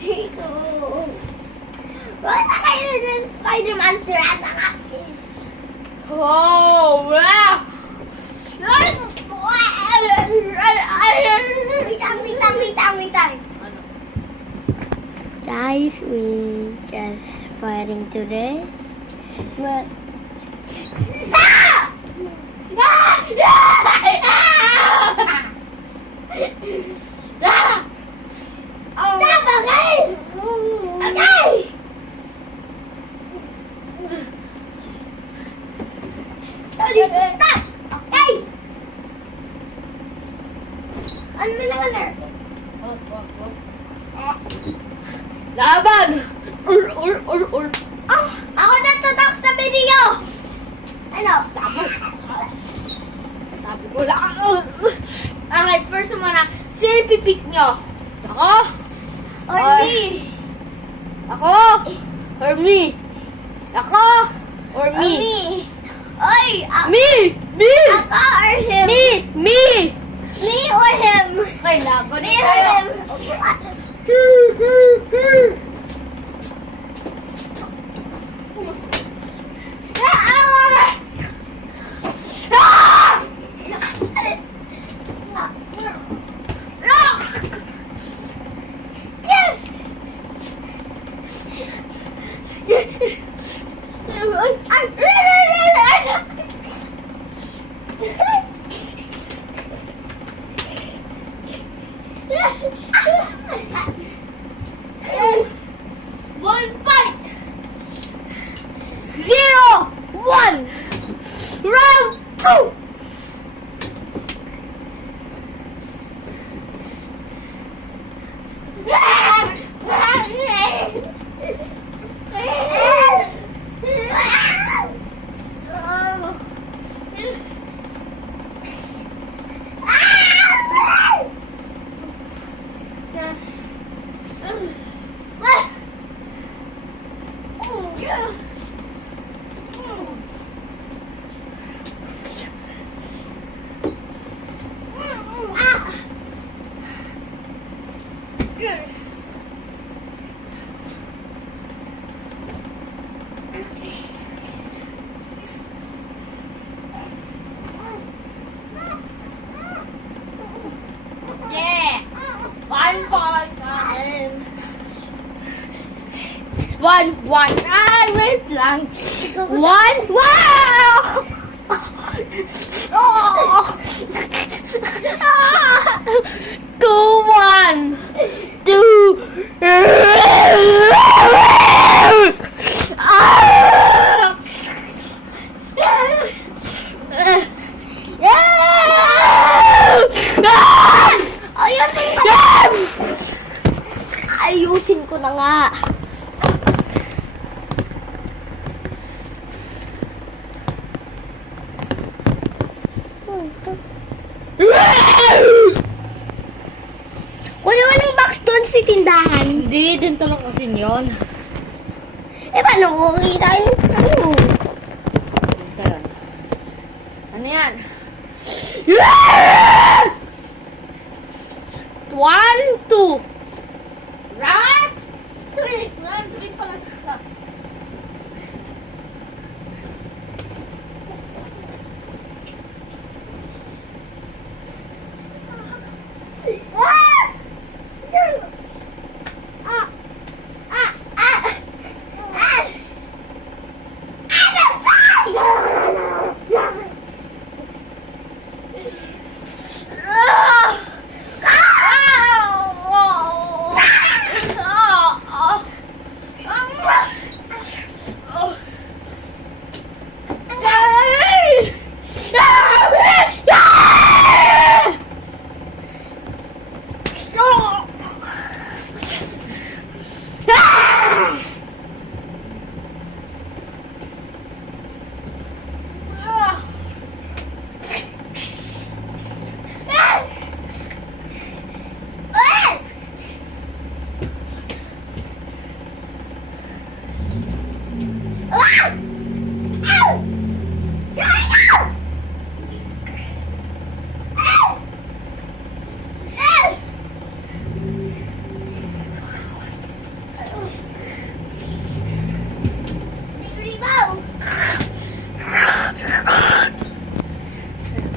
Dito. Wala kayo ng Spider-Man sira sa akin. Oh, wow! Wait. Guys, we just fighting today. But Stop, okay? Okay! Stop! Okay! Ano na naman, Laban! Ako na tutok sa video! Ano? Sabi ko lang. Okay, first muna. Sino pipik nyo? Ako? Or me? Ako? Or me? Ako? Or Or me? me? Oy! Me! Me! Ako or him? Me! Me! Me or him? Okay, laban Me na or tayo. him? One fight! 0-1! Round 2! Yeah! 1 point sa akin. 1-1. Ay, wait lang. 1. Wow! Oh! 2-1. 2. Ayusin ko na nga. Kunin mo ng box doon sa tindahan. Hindi, dito lang kasi yun. Eh, paano ko kita yung ano? Dito lang. Ano yan? 1, 2. Round 3. Round 3 pala.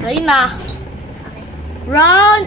Reina. Round